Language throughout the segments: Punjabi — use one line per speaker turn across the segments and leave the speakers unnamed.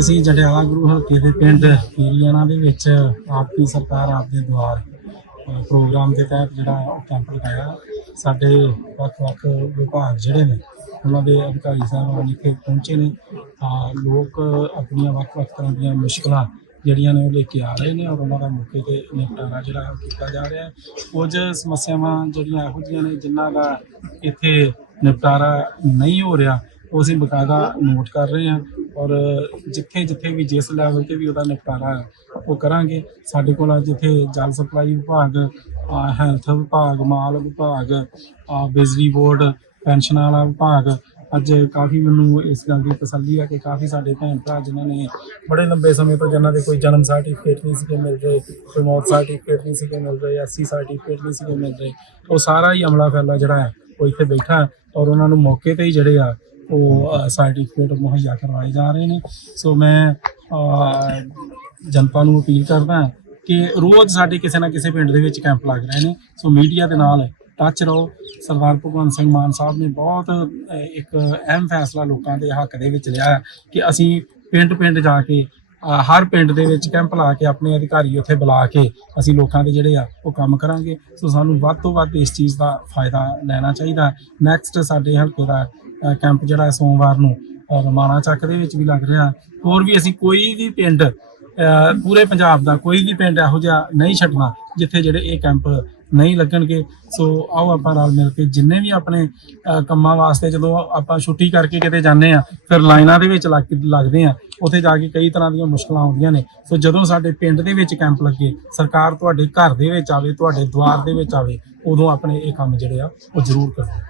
ਅਸੀਂ ਜੰਡਿਆਲਾ ਗੁਰੂ ਹਲਕੇ ਦੇ ਪਿੰਡ ਪੀਰੀਆਣਾ ਦੇ ਵਿੱਚ ਆਪ ਦੀ ਸਰਕਾਰ, ਆਪਦੇ ਦੁਆਰ ਪ੍ਰੋਗਰਾਮ ਦੇ ਤਹਿਤ ਜਿਹੜਾ ਉਹ ਕੈਂਪ ਲਗਾਇਆ। ਸਾਡੇ ਵੱਖ-ਵੱਖ ਵਿਭਾਗ ਜਿਹੜੇ ਨੇ, ਉਹਨਾਂ ਦੇ ਅਧਿਕਾਰੀ ਸਾਹਿਬਾਨ ਇੱਥੇ ਪਹੁੰਚੇ ਨੇ। ਤਾਂ ਲੋਕ ਆਪਣੀਆਂ ਵੱਖ-ਵੱਖ ਤਰ੍ਹਾਂ ਦੀਆਂ ਮੁਸ਼ਕਲਾਂ ਜਿਹੜੀਆਂ ਨੇ ਉਹ ਲੈ ਕੇ ਆ ਰਹੇ ਨੇ ਔਰ ਉਹਨਾਂ ਦਾ ਮੌਕੇ ਤੇ ਨਿਪਟਾਰਾ ਜਿਹੜਾ ਉਹ ਕੀਤਾ ਜਾ ਰਿਹਾ ਹੈ। ਕੁਝ ਸਮੱਸਿਆਵਾਂ ਜਿਹੜੀਆਂ ਇਹੋ ਜਿਹੀਆਂ ਨੇ ਜਿਨ੍ਹਾਂ ਦਾ ਇੱਥੇ ਨਿਪਟਾਰਾ ਨਹੀਂ ਹੋ ਰਿਹਾ ਉਹ ਅਸੀਂ ਬਕਾਇਦਾ ਨੋਟ ਕਰ ਰਹੇ ਹਾਂ ਔਰ ਜਿੱਥੇ ਜਿੱਥੇ ਵੀ ਜਿਸ ਲੈਵਲ ਤੇ ਵੀ ਉਹਦਾ ਨਿਪਟਾਰਾ ਹੈ, ਉਹ ਕਰਾਂਗੇ। ਸਾਡੇ ਕੋਲ ਅੱਜ ਇੱਥੇ ਜਲ ਸਪਲਾਈ ਵਿਭਾਗ ਹੈਲਥ ਵਿਭਾਗ ਮਾਲ ਵਿਭਾਗ ਬਿਜਲੀ ਬੋਰਡ ਪੈਨਸ਼ਨਾਂ ਵਾਲਾ ਵਿਭਾਗ ਅੱਜ ਕਾਫੀ ਮੈਨੂੰ ਇਸ ਗੱਲ ਦੀ ਤਸੱਲੀ ਹੈ ਕਿ ਕਾਫੀ ਸਾਡੇ ਭੈਣ ਭਰਾ ਜਿਨ੍ਹਾਂ ਨੇ ਬੜੇ ਲੰਬੇ ਸਮੇਂ ਤੋਂ ਜਿਨ੍ਹਾਂ ਦੇ ਕੋਈ ਜਨਮ ਸਰਟੀਫਿਕੇਟ ਨਹੀਂ ਸੀਗੇ ਮਿਲ ਰਹੇ ਕੋਈ ਮੌਤ ਸਰਟੀਫਿਕੇਟ ਨਹੀਂ ਸੀਗੇ ਮਿਲ ਰਹੇ ਐਸਸੀ ਸਰਟੀਫਿਕੇਟ ਨਹੀਂ ਸੀਗੇ ਮਿਲ ਰਹੇ ਉਹ ਸਾਰਾ ਹੀ ਅਮਲਾ ਫੈਲਾ ਜਿਹੜਾ ਹੈ ਉਹ ਇੱਥੇ ਬੈਠਾ ਔਰ ਉਹਨਾਂ ਨੂੰ ਮੌਕੇ ਤੇ ਹੀ ਜਿਹੜੇ ਆ ਉਹ ਸਰਟੀਫਿਕੇਟ ਮੁਹੱਈਆ ਕਰਵਾਏ ਜਾ ਰਹੇ ਨੇ। ਸੋ ਮੈਂ ਜਨਤਾ ਨੂੰ ਅਪੀਲ ਕਰਦਾ ਕਿ ਰੋਜ਼ ਸਾਡੇ ਕਿਸੇ ਨਾ ਕਿਸੇ ਪਿੰਡ ਦੇ ਵਿੱਚ ਕੈਂਪ ਲੱਗ ਰਹੇ ਨੇ। ਸੋ ਮੀਡੀਆ ਦੇ ਨਾਲ ਟੱਚ ਰਹੋ। ਸਰਦਾਰ ਭਗਵੰਤ ਸਿੰਘ ਮਾਨ ਸਾਹਿਬ ਨੇ ਬਹੁਤ ਇੱਕ ਅਹਿਮ ਫੈਸਲਾ ਲੋਕਾਂ ਦੇ ਹੱਕ ਦੇ ਵਿੱਚ ਲਿਆ ਕਿ ਅਸੀਂ ਪਿੰਡ ਪਿੰਡ ਜਾ ਕੇ ਹਰ ਪਿੰਡ ਦੇ ਵਿੱਚ ਕੈਂਪ ਲਾ ਕੇ ਆਪਣੇ ਅਧਿਕਾਰੀ ਉੱਥੇ ਬੁਲਾ ਕੇ ਅਸੀਂ ਲੋਕਾਂ ਦੇ ਜਿਹੜੇ ਆ ਉਹ ਕੰਮ ਕਰਾਂਗੇ। ਸੋ ਸਾਨੂੰ ਵੱਧ ਤੋਂ ਵੱਧ ਇਸ ਚੀਜ਼ ਦਾ ਫਾਇਦਾ ਲੈਣਾ ਚਾਹੀਦਾ। ਨੈਕਸਟ ਸਾਡੇ ਹਲਕੇ ਦਾ ਕੈਂਪ ਜਿਹੜਾ ਸੋਮਵਾਰ ਨੂੰ ਅਹ, ਰਮਾਣਾ ਚੱਕ ਦੇ ਵਿੱਚ ਵੀ ਲੱਗ ਰਿਹਾ। ਹੋਰ ਵੀ ਅਸੀਂ ਕੋਈ ਵੀ ਪਿੰਡ ਪੂਰੇ ਪੰਜਾਬ ਦਾ ਕੋਈ ਵੀ ਪਿੰਡ ਇਹੋ ਜਿਹਾ ਨਹੀਂ ਛੱਡਣਾ ਜਿੱਥੇ ਜਿਹੜੇ ਇਹ ਕੈਂਪ ਨਹੀਂ ਲੱਗਣਗੇ। ਸੋ ਆਓ ਆਪਾਂ ਨਾਲ ਮਿਲ ਕੇ ਜਿੰਨੇ ਵੀ ਆਪਣੇ ਕੰਮਾਂ ਵਾਸਤੇ ਜਦੋਂ ਆਪਾਂ ਛੁੱਟੀ ਕਰਕੇ ਕਿਤੇ ਜਾਂਦੇ ਆ ਫਿਰ ਲਾਈਨਾਂ ਦੇ ਵਿੱਚ ਲੱਗ, ਲੱਗਦੇ ਆ ਉੱਥੇ ਜਾ ਕੇ ਕਈ ਤਰ੍ਹਾਂ ਦੀਆਂ ਮੁਸ਼ਕਲਾਂ ਆਉਂਦੀਆਂ ਨੇ। ਸੋ ਜਦੋਂ ਸਾਡੇ ਪਿੰਡ ਦੇ ਵਿੱਚ ਕੈਂਪ ਲੱਗੇ, ਸਰਕਾਰ ਤੁਹਾਡੇ ਘਰ ਦੇ ਵਿੱਚ ਆਵੇ, ਤੁਹਾਡੇ ਦੁਆਰ ਦੇ ਵਿੱਚ ਆਵੇ, ਉਦੋਂ ਆਪਣੇ ਇਹ ਕੰਮ ਜਿਹੜੇ ਆ, ਉਹ ਜ਼ਰੂਰ ਕਰੋ।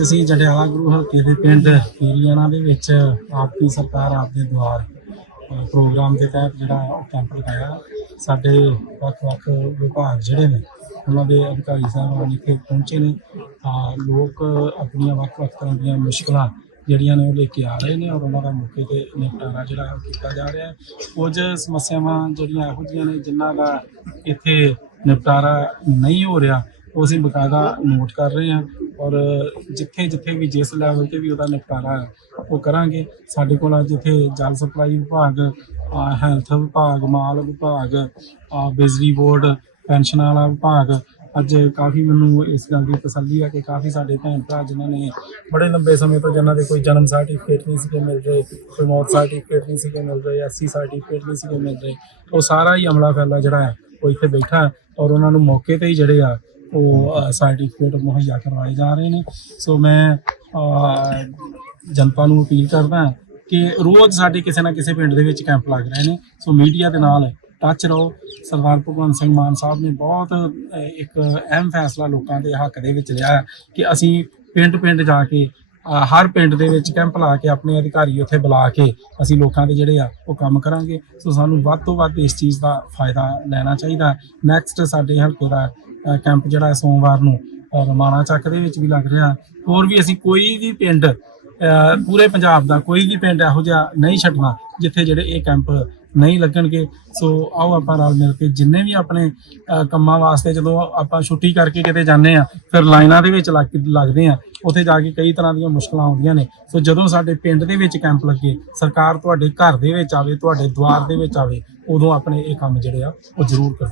ਅੱਜ ਅਸੀਂ ਜੰਡਿਆਲਾ ਗੁਰੂ ਹਲਕੇ ਦੇ ਪਿੰਡ ਪੀਰੀਆਣਾ ਦੇ ਵਿੱਚ ਆਪ ਦੀ ਸਰਕਾਰ, ਆਪ ਦੇ ਦੁਆਰ ਪ੍ਰੋਗਰਾਮ ਦੇ ਤਹਿਤ ਜਿਹੜਾ ਉਹ ਕੈਂਪ ਲਗਾਇਆ। ਸਾਡੇ ਵੱਖ-ਵੱਖ ਵਿਭਾਗ ਜਿਹੜੇ ਨੇ, ਉਹਨਾਂ ਦੇ ਅਧਿਕਾਰੀ ਸਾਹਿਬਾਨ ਇੱਥੇ ਪਹੁੰਚੇ ਨੇ। ਤਾਂ ਲੋਕ ਆਪਣੀਆਂ ਵੱਖ-ਵੱਖ ਤਰ੍ਹਾਂ ਦੀਆਂ ਮੁਸ਼ਕਲਾਂ ਜਿਹੜੀਆਂ ਨੇ ਉਹ ਲੈ ਕੇ ਆ ਰਹੇ ਨੇ ਔਰ ਉਹਨਾਂ ਦਾ ਮੌਕੇ ਤੇ ਨਿਪਟਾਰਾ ਜਿਹੜਾ ਉਹ ਕੀਤਾ ਜਾ ਰਿਹਾ ਹੈ। ਕੁਝ ਸਮੱਸਿਆਵਾਂ ਜਿਹੜੀਆਂ ਇਹੋ ਜਿਹੀਆਂ ਨੇ ਜਿਨ੍ਹਾਂ ਦਾ ਇੱਥੇ ਨਿਪਟਾਰਾ ਨਹੀਂ ਹੋ ਰਿਹਾ ਉਹ ਅਸੀਂ ਬਕਾਇਦਾ ਨੋਟ ਕਰ ਰਹੇ ਹਾਂ ਔਰ ਜਿੱਥੇ ਜਿੱਥੇ ਵੀ ਜਿਸ ਲੈਵਲ ਤੇ ਵੀ ਉਹਦਾ ਨਿਪਟਾਰਾ ਹੈ, ਉਹ ਕਰਾਂਗੇ। ਸਾਡੇ ਕੋਲ ਅੱਜ ਇੱਥੇ ਜਲ ਸਪਲਾਈ ਵਿਭਾਗ ਹੈਲਥ ਵਿਭਾਗ ਮਾਲ ਵਿਭਾਗ ਬਿਜਲੀ ਬੋਰਡ ਪੈਨਸ਼ਨਾਂ ਵਾਲਾ ਵਿਭਾਗ ਅੱਜ ਕਾਫੀ ਮੈਨੂੰ ਇਸ ਗੱਲ ਦੀ ਤਸੱਲੀ ਹੈ ਕਿ ਕਾਫੀ ਸਾਡੇ ਭੈਣ ਭਰਾ ਜਿਨ੍ਹਾਂ ਨੇ ਬੜੇ ਲੰਬੇ ਸਮੇਂ ਤੋਂ ਜਿਨ੍ਹਾਂ ਦੇ ਕੋਈ ਜਨਮ ਸਰਟੀਫਿਕੇਟ ਨਹੀਂ ਸੀਗੇ ਮਿਲ ਰਹੇ ਕੋਈ ਮੌਤ ਸਰਟੀਫਿਕੇਟ ਨਹੀਂ ਸੀਗੇ ਮਿਲ ਰਹੇ ਐਸਸੀ ਸਰਟੀਫਿਕੇਟ ਨਹੀਂ ਸੀਗੇ ਮਿਲ ਰਹੇ ਉਹ ਸਾਰਾ ਹੀ ਅਮਲਾ ਫੈਲਾ ਜਿਹੜਾ ਹੈ ਉਹ ਇੱਥੇ ਬੈਠਾ ਹੈ ਔਰ ਉਹਨਾਂ ਨੂੰ ਮੌਕੇ ਤੇ ਹੀ ਜਿਹੜੇ ਆ ਉਹ ਸਰਟੀਫਿਕੇਟ ਮੁਹੱਈਆ ਕਰਵਾਏ ਜਾ ਰਹੇ ਨੇ। ਸੋ ਮੈਂ ਜਨਤਾ ਨੂੰ ਅਪੀਲ ਕਰਦਾ ਕਿ ਰੋਜ਼ ਸਾਡੇ ਕਿਸੇ ਨਾ ਕਿਸੇ ਪਿੰਡ ਦੇ ਵਿੱਚ ਕੈਂਪ ਲੱਗ ਰਹੇ ਨੇ। ਸੋ ਮੀਡੀਆ ਦੇ ਨਾਲ ਟੱਚ ਰਹੋ। ਸਰਦਾਰ ਭਗਵੰਤ ਸਿੰਘ ਮਾਨ ਸਾਹਿਬ ਨੇ ਬਹੁਤ ਇੱਕ ਅਹਿਮ ਫੈਸਲਾ ਲੋਕਾਂ ਦੇ ਹੱਕ ਦੇ ਵਿੱਚ ਲਿਆ ਕਿ ਅਸੀਂ ਪਿੰਡ ਪਿੰਡ ਜਾ ਕੇ ਹਰ ਪਿੰਡ ਦੇ ਵਿੱਚ ਕੈਂਪ ਲਾ ਕੇ ਆਪਣੇ ਅਧਿਕਾਰੀ ਉੱਥੇ ਬੁਲਾ ਕੇ ਅਸੀਂ ਲੋਕਾਂ ਦੇ ਜਿਹੜੇ ਆ ਉਹ ਕੰਮ ਕਰਾਂਗੇ। ਸੋ ਸਾਨੂੰ ਵੱਧ ਤੋਂ ਵੱਧ ਇਸ ਚੀਜ਼ ਦਾ ਫਾਇਦਾ ਲੈਣਾ ਚਾਹੀਦਾ ਨੈਕਸਟ ਸਾਡੇ ਹਲਕੇ ਦਾ ਕੈਂਪ ਜਿਹੜਾ ਸੋਮਵਾਰ ਨੂੰ ਅਹ, ਰਮਾਣਾ ਚੱਕ ਦੇ ਵਿੱਚ ਵੀ ਲੱਗ ਰਿਹਾ। ਹੋਰ ਵੀ ਅਸੀਂ ਕੋਈ ਵੀ ਪਿੰਡ ਪੂਰੇ ਪੰਜਾਬ ਦਾ ਕੋਈ ਵੀ ਪਿੰਡ ਇਹੋ ਜਿਹਾ ਨਹੀਂ ਛੱਡਣਾ ਜਿੱਥੇ ਜਿਹੜੇ ਇਹ ਕੈਂਪ ਨਹੀਂ ਲੱਗਣਗੇ। ਸੋ ਆਓ ਆਪਾਂ ਨਾਲ ਮਿਲ ਕੇ ਜਿੰਨੇ ਵੀ ਆਪਣੇ ਕੰਮਾਂ ਵਾਸਤੇ ਜਦੋਂ ਆਪਾਂ ਛੁੱਟੀ ਕਰਕੇ ਕਿਤੇ ਜਾਂਦੇ ਆ ਫਿਰ ਲਾਈਨਾਂ ਦੇ ਵਿੱਚ ਲੱਗ ਲੱਗਦੇ ਆ ਉੱਥੇ ਜਾ ਕੇ ਕਈ ਤਰ੍ਹਾਂ ਦੀਆਂ ਮੁਸ਼ਕਲਾਂ ਆਉਂਦੀਆਂ ਨੇ। ਸੋ ਜਦੋਂ ਸਾਡੇ ਪਿੰਡ ਦੇ ਵਿੱਚ ਕੈਂਪ ਲੱਗੇ ਸਰਕਾਰ ਤੁਹਾਡੇ ਘਰ ਦੇ ਵਿੱਚ ਆਵੇ ਤੁਹਾਡੇ ਦੁਆਰ ਦੇ ਵਿੱਚ ਆਵੇ ਉਦੋਂ ਆਪਣੇ ਇਹ ਕੰਮ ਜਿਹੜੇ ਆ ਉਹ ਜ਼ਰੂਰ ਕਰੋ।